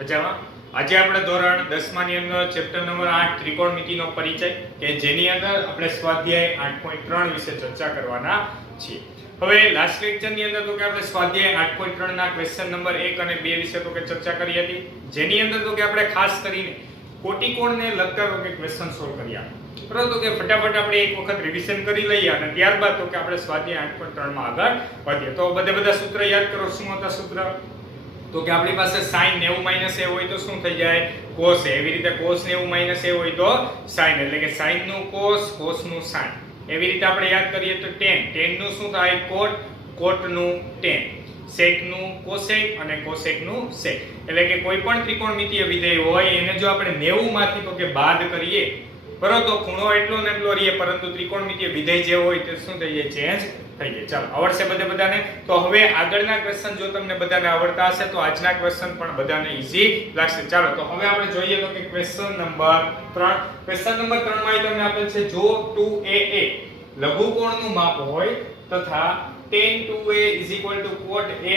મજામાં. આજે આપણે ધોરણ 10 ની અંદર ચેપ્ટર નંબર 8 ત્રિકોણમિતિનો પરિચય કે જેની અંદર આપણે સ્વાધ્યાય 8.3 વિશે ચર્ચા કરવાના છીએ. હવે લાસ્ટ લેક્ચર ની અંદર તો કે આપણે સ્વાધ્યાય 8.3 ના ક્વેશ્ચન નંબર 1 અને 2 વિશે તો કે ચર્ચા કરી હતી, જેની અંદર તો કે આપણે ખાસ કરીને કોટિકોણને લગતા તો કે ક્વેશ્ચન સોલ્વ કર્યા. પરંતુ કે ફટાફટ આપણે એક વખત રિવિઝન કરી લઈએ અને ત્યારબાદ તો કે આપણે સ્વાધ્યાય 8.3 માં આગળ વધીએ. તો બધા સૂત્ર યાદ કરો. શું હતા સૂત્ર? તો કે આપણી પાસે sin 90 - a હોય તો શું થઈ જાય? cos a. એવી રીતે cos 90 - a હોય તો sin, એટલે કે sin નું cos, cos નું sin. એવી રીતે આપણે યાદ કરીએ તો tan, tan નું શું થાય? cot, cot નું tan, sec નું cosec અને cosec નું sec. એટલે કે કોઈ પણ ત્રિકોણમિતિય વિધેય હોય એને જો આપણે 90 માંથી તો કે બાદ કરીએ બરોબર તો ખૂણો એટલો ને એટલો રહીએ, પરંતુ ત્રિકોણમિતિય વિધેય જે હોય તે શું થઈ જાય? ચેન્જ થઈ જાય. ચાલો, આવડશે બધાને? તો હવે આગળના ક્વેશ્ચન જો તમને બધાને આવડતા હશે તો આજના ક્વેશ્ચન પણ બધાને ઈઝી લાગશે. ચાલો, તો હવે આપણે જોઈએ તો કે ક્વેશ્ચન નંબર 3. ક્વેશ્ચન નંબર 3 માં તમને આપેલ છે, જો 2a લઘુકોણનું માપ હોય તથા tan 2a cot a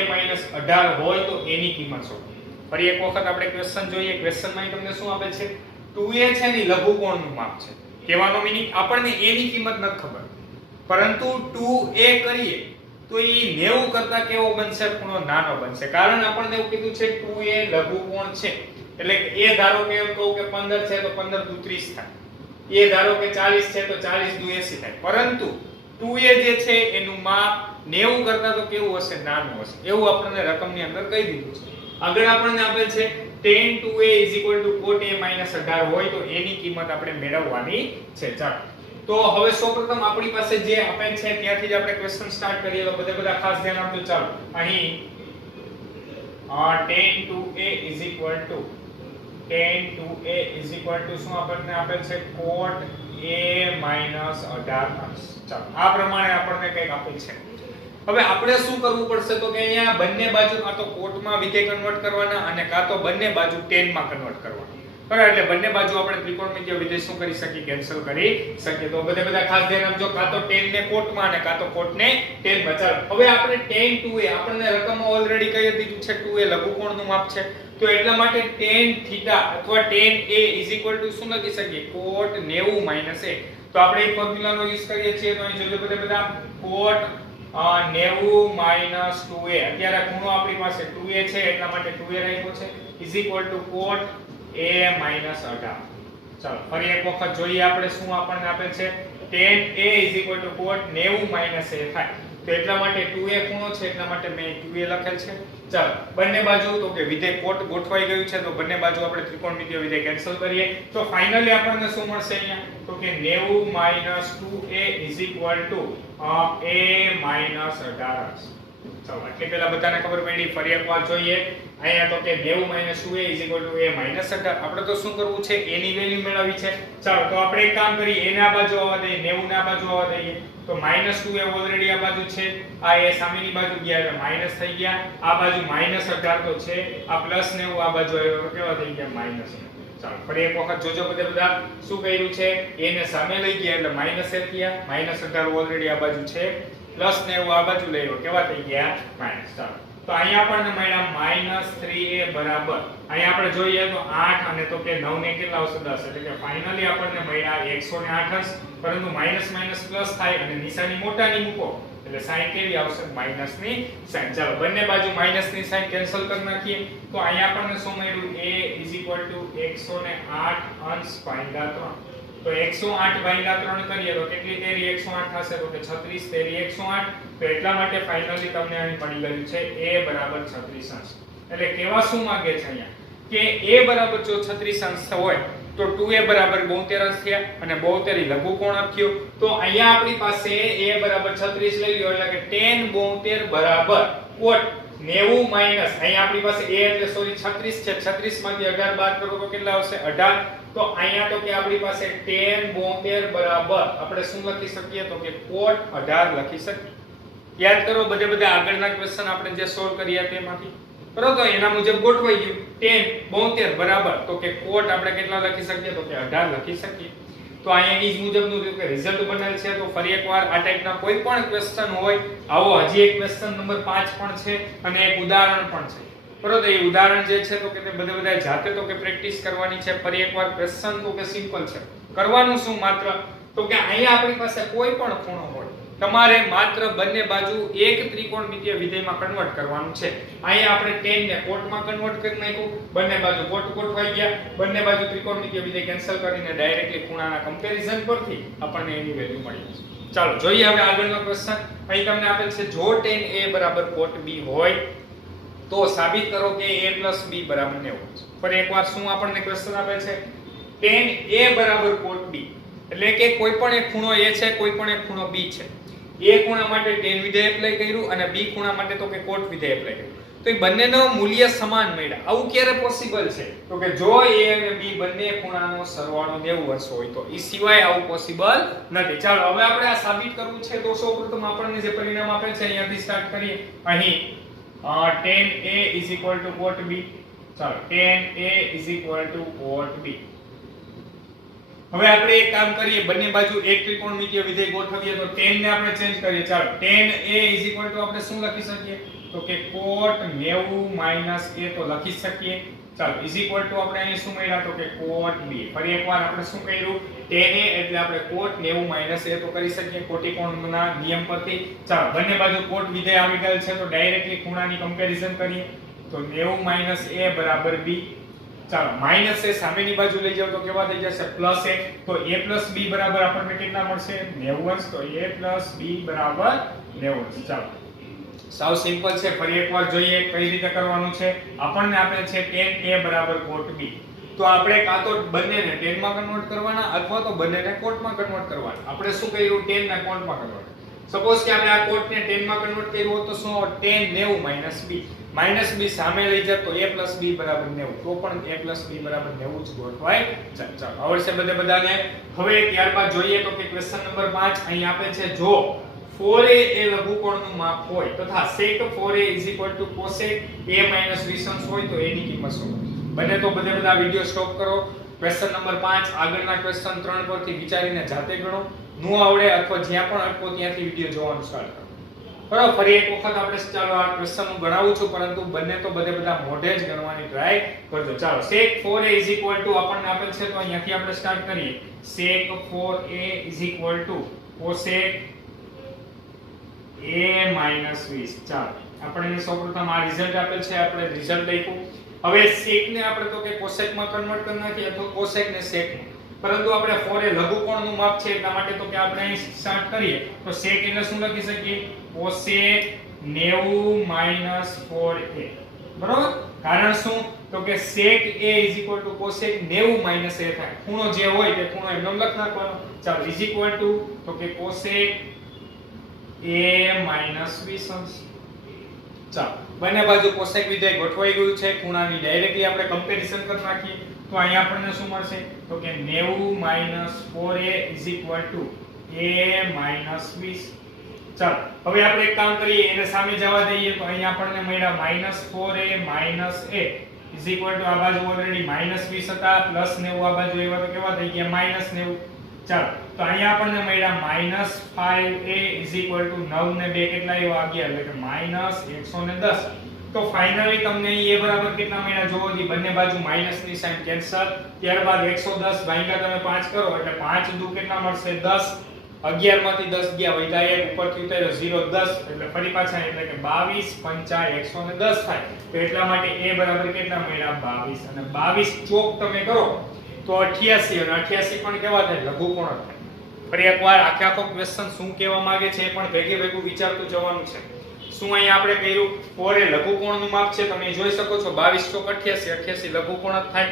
18 હોય તો a ની કિંમત શોધો. ફરી એક વખત આપણે ક્વેશ્ચન જોઈએ. ક્વેશ્ચનમાં તમને શું આપેલ છે? 2a છે ને લઘુકોણનું માપ છે. કહેવાનો મીનિંગ આપણને a ની કિંમત નથી ખબર, પરંતુ 2a કરીએ તો એ 90 કરતા કેવો બનશે? ખૂણો નાનો બનશે. કારણ આપણને એવું કીધું છે 2a લઘુકોણ છે, એટલે a ધારો કે એમ કહું કે 15 છે તો 15 દુ 30 થાય, a ધારો કે 40 છે તો 40 દુ 80 થાય. પરંતુ 2a જે છે એનું માપ 90 કરતા તો કેવું હશે? નાનું હશે. એવું આપણને રકમની અંદર કહી દીધું છે. આગળ આપણને આપેલ છે tan 2a cot a 18 હોય તો a ની કિંમત આપણે મેળવવાની છે. ચાલો, તો હવે સૌપ્રથમ આપણી પાસે જે આપેલ છે ત્યાંથી જ આપણે ક્વેશ્ચન સ્ટાર્ટ કરીએ. તો બધા ખાસ ધ્યાન આપજો. ચાલો, અહીં tan 2a શું આપણને આપેલ છે? cot a - 18. ચાલો, આ પ્રમાણે આપણને કંઈક આપેલ છે. હવે આપણે શું કરવું પડશે તો કે અહીંયા બંને બાજુ કાં તો કોટમાં વિધેય કન્વર્ટ કરવાના અને કાં તો બંને બાજુ tan માં કન્વર્ટ કરવાના. બરાબર, એટલે બંને બાજુ આપણે ત્રિકોણમિતિય વિધેય શું કરી શકીએ? કેન્સલ કરી શકીએ. તો બધા ખાસ ધ્યાન આપજો, કાં તો tan ને કોટમાં અને કાં તો કોટ ને tan માં. ચાલો, હવે આપણે tan 2a આપણને રકમમાં ઓલરેડી કહી દીધું છે 2a લઘુકોણનું માપ છે, તો એટલા માટે tan θ અથવા tan a શું લખી શકીએ? cot 90 - a. તો આપણે એક ફોર્મ્યુલાનો યુઝ કરીએ છીએ. તો અહીં જોજો બધા cot 90 - 2a. અત્યારે ખૂણો આપણી પાસે 2a છે એટલા માટે 2a રાખ્યો છે cot a - 18. ચાલો, ફરી એક વખત જોઈએ આપણે શું આપણને આપેલ છે. tan a cot 90 - a થાય, તો એટલા માટે 2a ખૂણો છે એટલા માટે મેં 2a લખેલ છે. ચાલો, બંને બાજુ તો કે વિધેય કોટ ગોઠવાઈ ગયું છે, તો બંને બાજુ આપણે ત્રિકોણમિતિય વિધેય કેન્સલ કરીએ તો ફાઇનલી આપણને શું મળશે અહીંયા? તો કે 90 - 2a a - 18. ચાલો, એટલે પેલા બધાને ખબર પડી. ફરી એકવાર જોઈએ. અહીંયા તો કે 90 - 2a a - 18. આપણે તો શું કરવું છે? a ની વેલ્યુ મેળવવી છે. ચાલો, તો આપણે એક કામ કરીએ, a ને આ બાજુ આવવા દઈએ, 90 ને આ બાજુ આવવા દઈએ. તો -2a ઓલરેડી આ બાજુ છે, આ a સામેની બાજુ ગયા એટલે માઈનસ થઈ ગયા. આ બાજુ -18 તો છે, આ +90 આ બાજુ આવ્યો તો કેવા થઈ ગયા? -90. ચાલો, ફરી એક વખત જોજો બધા શું કર્યું છે? a ને સામે લઈ ગયા એટલે -a થયા, -18 ઓલરેડી આ બાજુ છે, +90 આ બાજુ લઈ આવ્યો, કેવા થઈ ગયા? માઈનસ. ચાલો, તો અહીંયા આપણને મળ્યા -3a બરાબર, અહીંયા આપણે જોઈએ તો 8 અને તો કે 9 ને કેટલા આવશે? 10. એટલે કે ફાઇનલી આપણને મળ્યા 108. પરંતુ માઈનસ માઈનસ પ્લસ થાય અને નિશાની મોટાની મૂકો એટલે સાઈન કેવી આવશે? માઈનસ ની સાઈન. ચાલો, બંને બાજુ માઈનસ ની સાઈન કેન્સલ કરી નાખીએ. તો અહીંયા આપણને શું મળ્યું? a 108 અંશ ભાગ્યા 3. તો 108 ભાગ્યા 3 કરીએ તો કેટલી તેરી 108 થશે? તો કે 36 તેરી 108. તો એટલા માટે ફાઇનલી તમને અહીં મળી ગયું છે a બરાબર 36 અંશ. એટલે કેવા શું માંગે છે અહીંયા કે a બરાબર જો 36 અંશ હોય તો 2a બરાબર 72 અંશ થયા અને 72 લઘુકોણ થયો. તો અહીંયા આપણી પાસે a બરાબર 36 લઈ લ્યો એટલે કે tan 72 બરાબર cot 90 માઈનસ અહીંયા આપણી પાસે a એટલે સોરી 36 છે, 36 માંથી 18 બાદ કરો તો કેટલા આવશે? 18. તો અહીંયા તો કે આપણી પાસે tan 72 બરાબર આપણે શું લખી શકીએ? તો કે cot 18 લખી શકીએ. યાદ કરો બધા આગળના ક્વેશ્ચન આપણે જે સોલ્વ કર્યા તેમાંથી, બરોબર? તો એના મુજબ ગોઠવાઈ ગયું. tan 72 બરાબર તો કે cot આપણે કેટલા લખી શકીએ? તો કે 18 લખી શકીએ. તો અહીંયા ઈ જ મુજબનું કે રિઝલ્ટ બનેલ છે. તો ફરી એકવાર આ ટાઈપના કોઈ પણ ક્વેશ્ચન હોય, આવો હજી એક ક્વેશ્ચન નંબર 5 પણ છે અને એક ઉદાહરણ પણ છે. બરોબર, એ ઉદાહરણ જે છે તો કે તે બધા જાતે તો કે પ્રેક્ટિસ કરવાની છે. ફરી એકવાર ક્વેશ્ચન તો કે સિમ્પલ છે. કરવાનું શું માત્ર તો કે અહીંયા આપણી પાસે કોઈ પણ ખૂણો હોય, તમારે માત્ર બંને બાજુ એક ત્રિકોણમિતીય વિધેયમાં કન્વર્ટ કરવાનું છે. અહીંયા આપણે tan ને કોટમાં કન્વર્ટ કરી નાખ્યું, બંને બાજુ કોટ કોટવાઈ ગયા, બંને બાજુ ત્રિકોણમિતીય વિધેય કેન્સલ કરીને ડાયરેક્ટલી ખૂણાના કમ્પેરિઝન પરથી આપણને એની વેલ્યુ મળી જશે. ચાલો જોઈએ હવે આગળનો ક્વેશ્ચન. અહીં તમને આપેલ છે જો tan a બરાબર cot b હોય તો સાબિત કરો કે a + b બરાબર 90. ફરી એકવાર શું આપણને ક્વેશ્ચન આપેલ છે? tan a બરાબર cot b એટલે કે કોઈ પણ એક ખૂણો a છે, કોઈ પણ એક ખૂણો b છે. a ખૂણા માટે tan વિધેય એપ્લાય કર્યું અને b ખૂણા માટે તો કે cot વિધેય એપ્લાય કર્યું. તો એ બંનેનું મૂલ્ય સમાન મળ્યા. આવું ક્યારે પોસિબલ છે? તો કે જો a અને b બંને ખૂણાનો સરવાળો 90 વર્ષ હોય તો. એ સિવાય આવું પોસિબલ નથી. ચાલો હવે આપણે આ સાબિત કરવું છે તો સૌપ્રથમ આપણને જે પરિણામ આપે છે અહીંયાથી સ્ટાર્ટ કરીએ. અહીં tan a cot b. ચાલો tan a cot b. હવે આપણે એક કામ કરીએ, બંને બાજુ એક ત્રિકોણમિતીય વિધેય ગોઠવીએ તો tan ને આપણે ચેન્જ કરીએ. ચાલો tan a આપણે શું લખી શકીએ તો કે cot 90 a તો લખી શકીએ. ચાલો આપણે અહીં શું મળ્યા તો કે cot b. ફરી એકવાર આપણે શું કર્યું? tan a એટલે આપણે cot 90 a તો કરી શકીએ કોટિકોણના નિયમ પરથી. ચાલો બંને બાજુ cot વિધેય આવી ગયેલ છે તો ડાયરેક્ટલી ખૂણાની કમ્પેરિઝન કરીએ તો 90 a બરાબર b. ચાલો માઈનસ a સામેની બાજુ લઈ જાવ તો કેવા થઈ જશે? Plus a. તો a + b બરાબર આપણને કેટલા મળશે? 90. તો a + b બરાબર 90. ચાલો સાવ સિમ્પલ છે. ફરી એકવાર જોઈએ કઈ રીતે કરવાનું છે. આપણને આપેલ છે tan a બરાબર cot b. તો આપણે કાં તો બંનેને tan માં કન્વર્ટ કરવાના અથવા તો બંનેને cot માં કન્વર્ટ કરવાના. આપણે શું કર્યું? tan ને cot માં કન્વર્ટ. સપોઝ કે આપણે આ cot ને tan માં કન્વર્ટ કર્યું હોત તો શું હોત? tan 90 - b. -b સામે લઈ જાય તો a + b બરાબર 90. તો પણ a + b બરાબર 90 જ ગોઠવાય. ચાલો આવડશે બધાને. હવે ત્યારબાદ જોઈએ તો કે ક્વેશ્ચન નંબર 5 અહીં આપે છે જો 4a એ લઘુકોણનું માપ હોય તથા sec 4a cosec a - 20 હોય તો એની કિંમત શું? બને તો બધા વિડિયો સ્ટોપ કરો. ક્વેશ્ચન નંબર 5 આગળના ક્વેશ્ચન 3 પરથી વિચારીને જાતે ગણો. નો આવડે અથવા જ્યાં પણ અટકો ત્યાંથી વિડિયો જોવાનું સ્ટાર્ટ કરો. બરાબર, ફરી એક વખત આપણે ચાલો આ ક્વેશ્ચન હું ગણાવું છું પરંતુ બંને તો બધા મોઢે જ ગણવાની ટ્રાય કરજો. ચાલો sec 4a આપણને આપેલ છે તો અહીંયાથી આપણે સ્ટાર્ટ કરીએ. sec 4a cosec a - 20. ચાલો આપણે સૌપ્રથમ આ રિઝલ્ટ આપેલ છે, આપણે રિઝલ્ટ લખ્યું. હવે sec ને આપણે તો કે cosec માં કન્વર્ટ કરી નાખીએ અથવા cosec ને sec માં. પરંતુ આપણે 4a લઘુકોણનું માપ છે એટલા માટે તો કે આપણે અહીં સ્ટાર્ટ કરીએ તો sec એટલે શું લખી શકીએ? cosec 90 - 4a. બરોબર? કારણ શું તો કે sec a cosec 90 - a થાય. ખૂણો જે હોય તે ખૂણો એમનેમ લખ નાખવાનો. ચાલો તો કે cosec a - 20. ચાલો બંને બાજુ cosec વિધેય ગોઠવાઈ ગયું છે. ખૂણાની ડાયરેક્ટલી આપણે કમ્પેરિઝન કરી નાખીએ તો અહીંયા આપણને શું મળશે તો કે 90 - 4a a - 20. ચાલો હવે આપણે એક કામ કરીએ, એને સામે જવા દઈએ તો અહીંયા આપણને મળ્યા -4a - a આ બાજુ ઓલરેડી -20 હતા, +90 આ બાજુ એવા તો કેવા થઈ ગયા? -90. ચાલો તો અહીંયા આપણને મળ્યા -5a 9 ને 2 કેટલા એવા 11 એટલે કે -110. તો ફાઇનલી તમને a બરાબર કેટલા મળ્યા જોવો જી? બંને બાજુ માઈનસ ની સાઇન કેન્સલ. ત્યારબાદ 110 ભાગ્યા તમે 5 કરો એટલે 5 દુ કેટલા મળશે? 10. 11 માંથી 10 ગયા વધ્યા 1 ઉપરથી ઉતાર્યો 0 10 એટલે ફરી પાછા એટલે કે 22 5 110 થાય. તો એટલા માટે a બરાબર કેટલા મળ્યા? 22. અને 22 ચોક તમે કરો તો 88 અને 88 પણ કેવા થાય? લઘુકોણ થાય. ફરી એકવાર આખો ક્વેશ્ચન શું કહેવા માંગે છે એ પણ ભેગું વિચારતું જવાનું છે. શું અહીંયા આપણે કર્યું? 4a લઘુકોણનું માપ છે, તમે જોઈ શકો છો 22 ચોક 88, 88 લઘુકોણ જ થાય.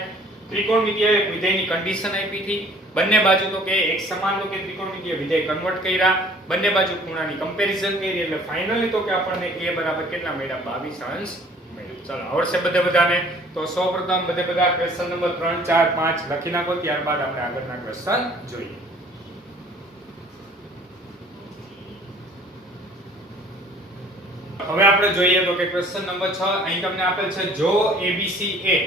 ત્રિકોણમિતીય વિધેયની કન્ડિશન આપી હતી. બંને બાજુ તો કે એક સમાન તો કે ત્રિકોણમિતીય વિધેય કન્વર્ટ કર્યા, બંને બાજુ ખૂણાની કમ્પેરિઝન કરી એટલે ફાઇનલી તો કે આપણને a બરાબર કેટલા મળ્યા? 22 અંશ મળ્યા. ચાલો આવડશે બધાને. તો સૌપ્રથમ બધા ક્વેશ્ચન નંબર 3 4 5 લખી નાખો, ત્યારબાદ આપણે આગળના ક્વેશ્ચન જોઈએ. હવે આપણે જોઈએ તો કે ક્વેશ્ચન નંબર 6 અહીં તમને આપેલ છે જો ABC એ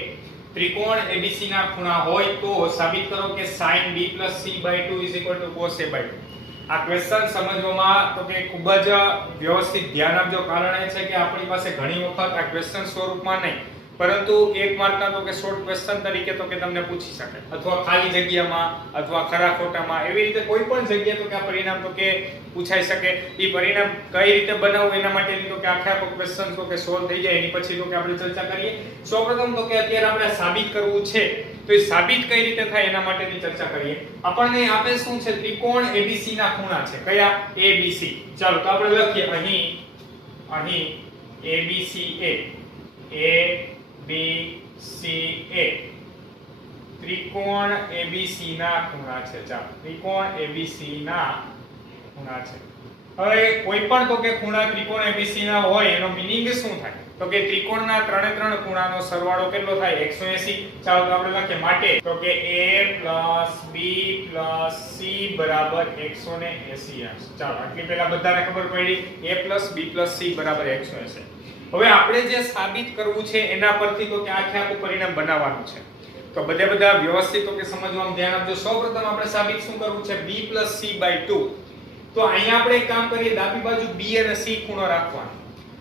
ત્રિકોણ ABC ના ખૂણા હોય તો સાબિત કરો કે sin b + c/2 cos a/2. આ ક્વેશ્ચન સમજવામાં તો કે ખૂબ જ વ્યવસ્થિત ધ્યાન આપજો, કારણ એ છે કે આપણી પાસે ઘણી વખત આ ક્વેશ્ચન સ્વરૂપમાં નહીં પરંતુ એક માર્કના તો કે શોર્ટ ક્વેશ્ચન તરીકે તો કે તમને પૂછી શકે અથવા ખાલી જગ્યામાં અથવા ખરા ખોટામાં એવી રીતે કોઈ પણ જગ્યાએ તો કે આ પરિણામ તો કે પૂછાઈ શકે. એ પરિણામ કઈ રીતે બનાવવું એના માટેની તો કે આખા ક્વેશ્ચન તો કે સોલ્વ થઈ જાય એની પછી તો કે આપણે ચર્ચા કરીએ. સૌપ્રથમ તો કે અત્યારે આપણે સાબિત કરવું છે તો એ સાબિત કઈ રીતે થાય એના માટેની ચર્ચા કરીએ. આપણને આપે શું છે ત્રિકોણ ABC ના ખૂણા છે. કયા? ABC. ચાલો તો આપણે લખીએ અહીં ABCA ABCA ત્રિકોણ ABC ના ખૂણા છે. ચાલો ત્રિકોણ ABC ના ખૂણા છે. હવે કોઈ પણ તો કે ખૂણા ત્રિકોણ ABC ના હોય એનો મીનિંગ શું થાય તો કે ત્રિકોણના ત્રણે ખૂણાનો સરવાળો કેટલો થાય 180. ચાલો તો આપણે લખીએ માટે તો કે A + B + C બરાબર 180 અંશ. ચાલો આટલી પહેલા બધાને ખબર પડી A + B + C બરાબર 180. હવે આપણે જે સાબિત કરવું છે એના પરથી તો કે આખું પરિણામ બનાવવાનું છે. તો બધા વ્યવસ્થિત તો કે સમજવામાં ધ્યાન આપજો. સૌપ્રથમ આપણે સાબિત શું કરવું છે B + C/2. તો અહીંયા આપણે એક કામ કરીએ ડાબી બાજુ B અને C ખૂણો રાખવાનો.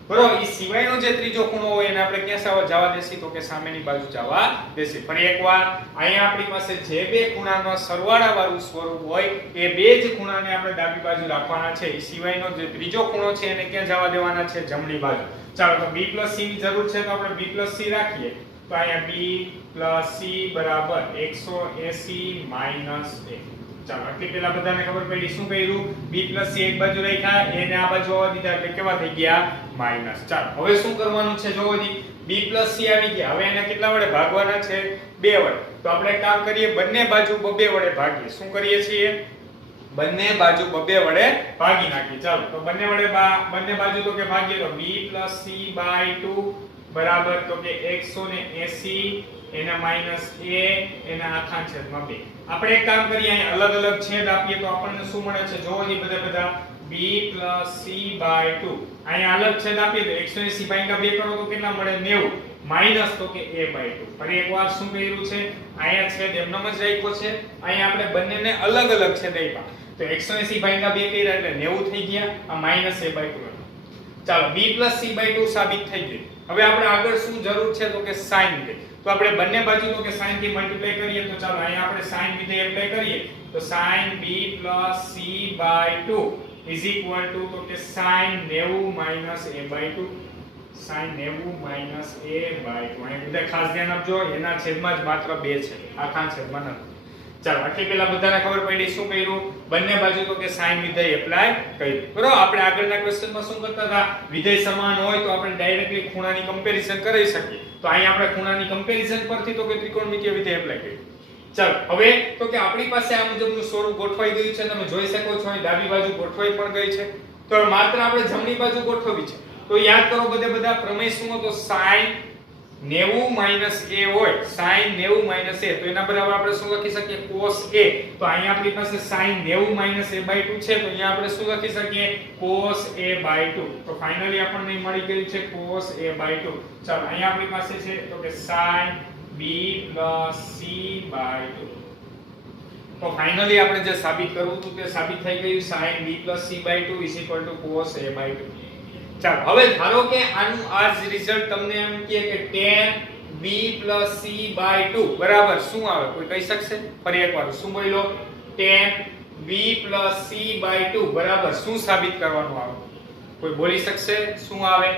બરોબર. એ સિવાયનો જે ત્રીજો ખૂણો હોય એને આપણે ક્યાં જવા દેસી તો કે સામેની બાજુ જવા દેસી. ફરી એકવાર અહીંયા આપણી પાસે જે બે ખૂણાનો સરવાળા વાળું સ્વરૂપ હોય એ બે જ ખૂણાને આપણે ડાબી બાજુ રાખવાના છે. એ સિવાયનો જે ત્રીજો ખૂણો છે એને ક્યાં જવા દેવાના છે જમણી બાજુ. ચાલો તો B + C ની જરૂર છે તો આપણે B + C રાખીએ. તો અહીંયા B + C બરાબર 180 - 1. ચાલો આટલી પહેલા બધાને ખબર પડી શું કર્યું B + C એક બાજુ રાખ્યા એને આ બાજુ આવવા દીધા એટલે કેવા થઈ ગયા માઈનસ. ચાલો હવે શું કરવાનું છે જોવો દી B + C આવી ગયા. હવે એને કેટલા વડે ભાગવાના છે 2 વડે. તો આપણે એક કામ કરીએ બંને બાજુ 2 વડે ભાગીએ. શું કરીએ છીએ બંને બાજુ 2 વડે ભાગી નાખીએ. ચાલો તો બંને બાજુ તો કે ભાગીએ તો B + C/2 બરાબર તો કે 180 એના માઈનસ a એના આખા છેદમાં 2. આપણે એક કામ કરીએ અહીં અલગ અલગ છેદ આપીએ તો આપણને શું મળે છે જોવો જી બધા B + C/2. અહીં અલગ છેદ આપીએ તો 180/2 કરો તો કેટલા મળે 90 માઈનસ તો કે a/2. ફરી એકવાર શું કર્યું છે અહીંયા છેદ એમનેમ જ રાખ્યો છે. અહીં આપણે બંનેને અલગ અલગ છેદ આપ્યા તો 180/2 કર્યા એટલે 90 થઈ ગયા. આ માઈનસ a/2. ચાલો B + C/2 સાબિત થઈ ગયું. હવે આપણે આગળ શું જરૂર છે તો કે sin ની. તો આપણે બંને બાજુ તો કે sin થી મલ્ટીપ્લાય કરીએ તો ચાલો અહીંયા આપણે sin વિધેય એપ્લાય કરીએ તો sin B + C/2 = તો કે sin 90 - a/2. sin 90 - a/2. અહીં બધા ખાસ ધ્યાન આપજો એના છેદમાં જ માત્ર 2 છે આખા છેદમાં નથી. ચાલો આટલી પહેલા બધાને ખબર પડી શું કર્યું બંને બાજુ તો કે sin વિધેય એપ્લાય કર્યું. બરોબર. આપણે આગળના ક્વેશ્ચનમાં શું કરતા હતા વિધેય સમાન હોય તો આપણે ડાયરેક્ટલી ખૂણાની કમ્પેરીઝન કરી શકીએ. તો અહીં આપણે ખૂણાની કમ્પેરીઝન પરથી તો કે ત્રિકોણમિતીય વિધેય એપ્લાય કર્યું. ચાલો હવે તો કે આપણી પાસે આ મુજબનું સ્વરૂપ ગોઠવાઈ ગયું છે. તમે જોઈ શકો છો અહીં ડાબી બાજુ ગોઠવાઈ પણ ગઈ છે. તો માત્ર આપણે જમણી બાજુ ગોઠવવી છે. તો યાદ કરો બધા પ્રમેય શું હતો sin 90 - a હોય sin 90 - a તો એના બરાબર આપણે શું લખી શકીએ cos a. તો અહીંયા આપણી પાસે sin 90 - a/2 છે તો અહીંયા આપણે શું લખી શકીએ cos a/2. તો ફાઇનલી આપણને મળી ગયું છે cos a/2. ચાલો અહીંયા આપણી પાસે છે તો કે sin B + C/2. તો ફાઇનલી આપણે જે સાબિત કરવું હતું તે સાબિત થઈ ગયું sin B + C/2 = cos a/2. ચાલો હવે ધારો કે આનું આ જ રિઝલ્ટ તમને એમ કહે કે tan B + C/2 બરાબર શું આવે કોઈ કહી શકશે? ફરી એકવાર શું બોલ્યો tan B + C/2 બરાબર શું સાબિત કરવાનું આવે કોઈ બોલી શકશે શું આવે?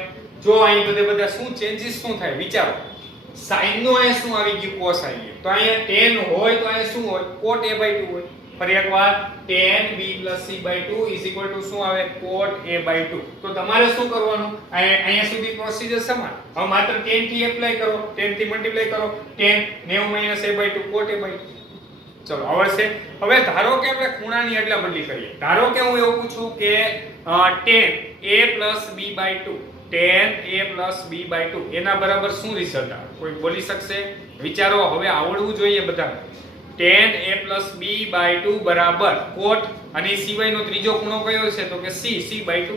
જો અહીં બધા શું ચેન્જીસ શું થાય વિચારો. sin નો અહીંયા શું આવી ગયું cos આવી ગયું. તો અહીંયા tan હોય તો અહીંયા શું હોય cot a/2 હોય. ફરી એકવાર tan B + C/2 = શું આવે cot a/2. તો તમારે શું કરવાનું અહીંયા સુધી પ્રોસિજર સમાન. હવે માત્ર tan થી એપ્લાય કરો tan થી મલ્ટીપ્લાય કરો tan 90 - a/2 cot a/2. ચલો આવડશે. હવે ધારો કે આપણે ખૂણાની અદલા બદલી કરીએ. ધારો કે હું એવું પૂછું કે tan a + b/2 tan a + b/2 એના બરાબર શું રિઝલ્ટ આવે કોઈ બોલી શકશે? વિચારો હવે આવડવું જોઈએ બધાને. tan a + b/2 બરાબર cot અને સિવાયનો ત્રીજો ખૂણો કયો છે તો કે c/2.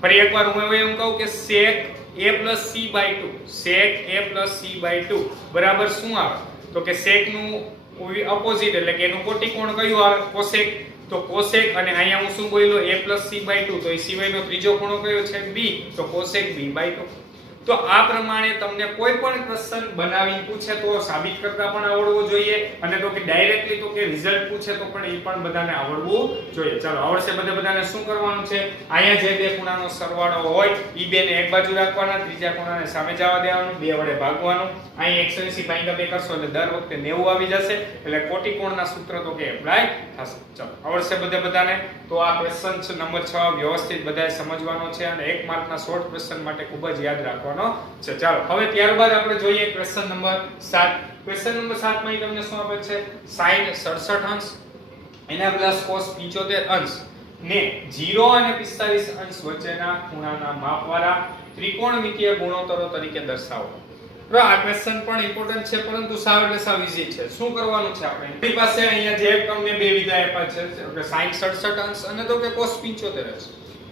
ફરી એકવાર હું એમ કહું કે sec a + c/2 sec a + c/2 બરાબર શું આવે તો કે sec નું ઓપોઝિટ એટલે કે એનું કોટિકોણ કયું આવે cosec. તો cosec અને અહીંયા હું શું બોલ્યો a + c/2 તો એ સિવાયનો ત્રીજો ખૂણો કયો છે b તો cosec b/2. તો આ પ્રમાણે તમને કોઈ પણ ક્વેશ્ચન બનાવીને પૂછે તો સાબિત કરતા પણ આવડવું જોઈએ, અને તો કે ડાયરેક્ટલી તો કે રિઝલ્ટ પૂછે તો પણ એ પણ બધાને આવડવું જોઈએ. ચાલો આવડશે બધાને શું કરવાનું છે, અહીંયા જે બે ખૂણાનો સરવાળો હોય એ બેને એક બાજુ રાખવાના, ત્રીજા ખૂણાને સામે જવા દેવાનું, 2 વડે ભાગવાનું. અહીં 180 ભાગ્યા 2 કરશો એટલે દર વખતે 90 આવી જશે, એટલે કોટિકોણના સૂત્ર તો કે એપ્લાય થશે. ચાલો આવડશે બધાને. તો આ ક્વેશ્ચન નંબર 6 વ્યવસ્થિત બધાએ સમજવાનો છે અને 1 માર્કના શોર્ટ ક્વેશ્ચન માટે ખૂબ જ યાદ રાખવાનો છે. ચાલો હવે ત્યારબાદ આપણે જોઈએ ક્વેશ્ચન નંબર 7. ક્વેશ્ચન નંબર 7 માં તમને શું આપેલ છે, sin 67 અંશ એના પ્લસ cos 75 અંશ ને 0 અને 45 અંશ વચ્ચેના ખૂણાના માપવાળા ત્રિકોણમિતીય ગુણોત્તરો તરીકે દર્શાવો. તો આ ક્વેશ્ચન પણ ઇમ્પોર્ટન્ટ છે, પરંતુ સાવ એટલે સાવ ઈઝી છે. શું કરવાનું છે આપણે, આપણી પાસે અહીંયા જે તમને બે વિધાય આપ્યા છે કે sin 67 અંશ અને તો કે cos 75 અંશ.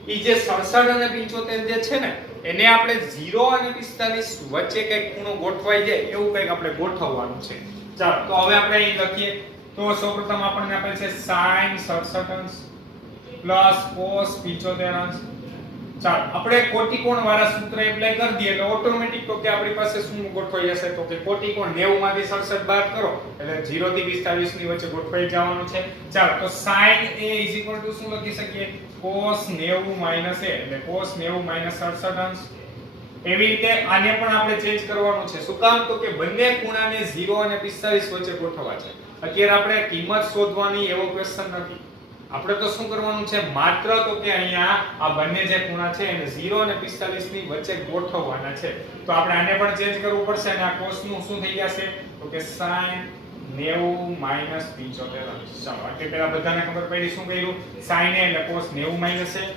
ઈ જે 67 અને 75 જે છે ને એને આપણે 0 અને 45 વચ્ચે કઈક ખૂણો ગોઠવાઈ જાય એવું કઈક આપણે ગોઠવવાનું છે. ચાલો તો હવે આપણે અહીં લખીએ. તો સૌપ્રથમ આપણને આપેલ છે sin 67 અંશ પ્લસ cos 75 અંશ. ચાલો આપણે કોટિકોણ વાળા સૂત્ર એપ્લાય કરી દઈએ એટલે ઓટોમેટિક તો કે આપણી પાસે શું ગોઠવાઈ જશે, તો કે કોટિકોણ 90 માંથી 67 બાદ કરો એટલે 0 થી 45 ની વચ્ચે ગોઠવાઈ જવાનું છે. ચાલો તો sin a શું લખી શકીએ, cos 90 a એટલે cos 90 67 અંશ. એવી રીતે આને પણ આપણે ચેન્જ કરવાનું છે. શું કામ, તો કે બંને ખૂણાને 0 અને 45 વચ્ચે ગોઠવવા છે. અત્યારે આપણે કિંમત શોધવાની એવો ક્વેશ્ચન નથી. આપણે તો શું કરવાનું છે, માત્ર તો કે અહીંયા આ બંને જે ખૂણા છે એને 0 અને 45 ની વચ્ચે ગોઠવવાના છે. તો આપણે આને પણ ચેન્જ કરવું પડશે અને આ cos નું શું થઈ જશે, તો કે sin 90 75 અંશ. ચાલો એટલે પહેલા બધાને ખબર પડી શું કર્યું, sin a એટલે cos 90 a,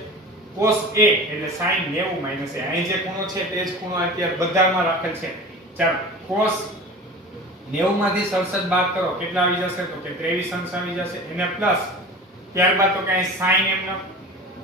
cos a એટલે sin 90 a. અહીં જે ખૂણો છે તે જ ખૂણો અત્યારે બધામાં રાખેલ છે. ચાલો cos 90 માંથી 67 બાદ કરો કેટલા આવી જશે, તો કે 23 અંશ આવી જશે. એને પ્લસ ત્યારબાદ તો કે અહીં sin m નો,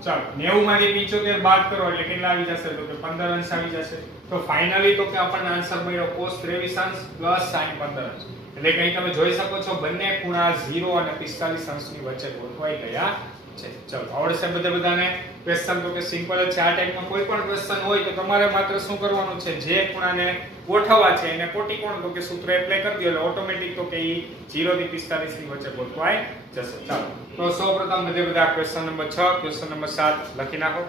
ચાલો 90 માંથી 75 બાદ કરો એટલે કેટલા આવી જશે, તો કે 15 અંશ આવી જશે. તો ફાઇનલી તો કે આપણને આન્સર મળ્યો cos 23 અંશ પ્લસ sin 15 અંશ. એટલે કે અહીં તમે જોઈ શકો છો બંને ખૂણા 0 અને 45 અંશની વચ્ચે ગોઠવાઈ ગયા છે. ચલો આવડશે બધાને. ક્વેશ્ચન તો કે સિમ્પલ જ છે. આ ટાઈપમાં કોઈ પણ ક્વેશ્ચન હોય તો તમારે માત્ર શું કરવાનું છે, જે ખૂણાને ગોઠવવા છે એને કોટિકોણ તો કે સૂત્ર એપ્લાય કરી દો એટલે ઓટોમેટિક તો કે 0 થી 45 ની વચ્ચે ગોઠવાઈ જશે. ચાલો તો સૌપ્રથમ બધા ક્વેશ્ચન નંબર 6 ક્વેશ્ચન નંબર 7 લખી નાખો.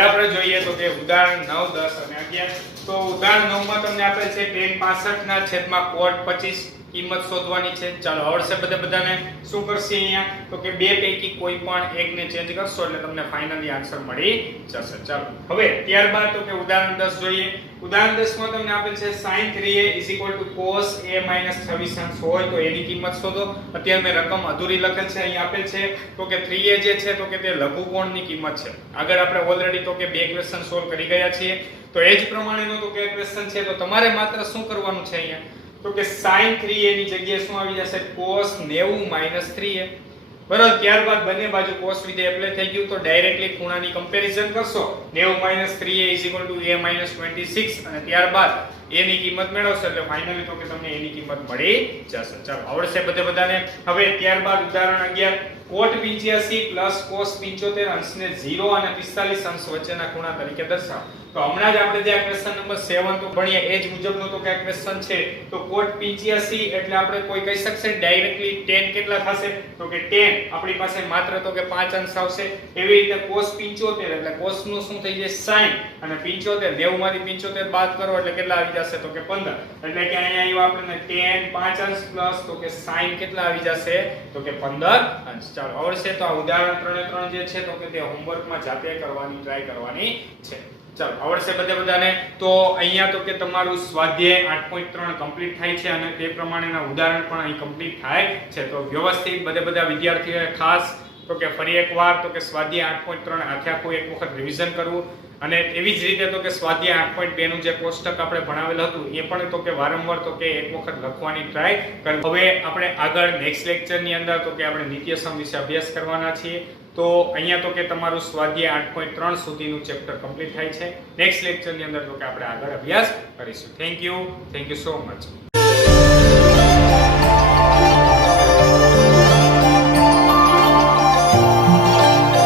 આપણે જોઈએ તો કે ઉદાહરણ 9, 10 અને 11. તો ઉદાહરણ 9 માં તમને આપેલ છે tan 65 ના છેદમાં cot 25 કિંમત શોધવાની છે. ચાલો આવડશે બધાને. શું કરશે અહીંયા, તો કે બે પૈકી કોઈ પણ એકને ચેન્જ કરશો એટલે તમને ફાઇનલી આન્સર મળી જશે. ચાલો હવે ત્યારબાદ તો કે ઉદાહરણ 10 જોઈએ. ઉદાહરણ 10 માં તમને આપેલ છે sin 3a cos a 26 અંશ હોય તો એની કિંમત શોધો. અત્યારે મેં રકમ અધૂરી લખેલ છે, અહીં આપેલ છે તો કે 3a જે છે તો કે તે લઘુકોણની કિંમત છે. આગળ આપણે ઓલરેડી તો કે બે ક્વેશ્ચન સોલ્વ કરી ગયા છીએ, તો એ જ પ્રમાણેનો તો કે ક્વેશ્ચન છે. તો તમારે માત્ર શું કરવાનું છે અહીંયા, તો કે sin 3a ની જગ્યાએ શું આવી જશે, cos 90 3a. બરાબર. ત્યારબાદ બંને બાજુ cos વિધેય એપ્લાય થઈ ગયું તો ડાયરેક્ટલી ખૂણાની કમ્પેરીઝન કરશો 90 3a a 26 અને ત્યારબાદ a ની કિંમત મેળવશો એટલે ફાઇનલી તો કે તમને a ની કિંમત મળી જશે. ચાલો આવડશે બધાને. હવે ત્યારબાદ ઉદાહરણ 11 cot 85 cos 75 અંશને 0 અને 45 અંશ વચ્ચેના ખૂણા તરીકે દર્શાવો. તો હમણાં જ આપણે જે ક્વેશ્ચન નંબર 7 તો ભણીએ એ જ મુજબનો તો કે ક્વેશ્ચન છે. તો cot 85 એટલે આપણે કોઈ કહી શકશે ડાયરેક્ટલી tan કેટલા થશે, તો કે tan આપણી પાસે માત્ર તો કે 5 અંશ આવશે. એવી રીતે cos 75 એટલે cos નું શું થઈ જાય sin, અને 75 90 માંથી 75 બાદ કરો એટલે કેટલા આવી જશે, તો કે 15. એટલે કે અહીંયા આવ્યો આપણને tan 5 અંશ પ્લસ તો કે sin કેટલા આવી જશે, તો કે 15 અંશ. ચાલો આવડશે. તો આ ઉદાહરણ 3 જે છે તો કે તે હોમવર્કમાં જાતે કરવાની ટ્રાય કરવાની છે. ચાલો આવડશે બધાને. તો અહીંયા તો કે તમારું સ્વાધ્યાય 8.3 કમ્પ્લીટ થાય છે અને તે પ્રમાણેના ઉદાહરણ પણ અહીં કમ્પ્લીટ થાય છે. તો વ્યવસ્થિત બધા વિદ્યાર્થીઓએ ખાસ તો કે ફરી એકવાર તો કે સ્વાધ્યાય 8.3 આખું એક વખત રિવિઝન કરવું, અને એવી જ રીતે તો કે સ્વાધ્યાય 8.2 નું જે કોષ્ટક આપણે ભણાવેલ હતું એ પણ તો કે વારંવાર તો કે એક વખત લખવાની ટ્રાય કરવી. હવે આપણે આગળ નેક્સ્ટ લેક્ચર ની અંદર તો કે આપણે નિત્યસમ વિશે અભ્યાસ કરવાના છીએ. તો અહીંયા તો કે તમારું સ્વાધ્યાય 8.3 સુધીનું ચેપ્ટર કમ્પ્લીટ થાય છે. નેક્સ્ટ લેક્ચર ની અંદર તો કે આપણે આગળ અભ્યાસ કરીશું. Thank you so much.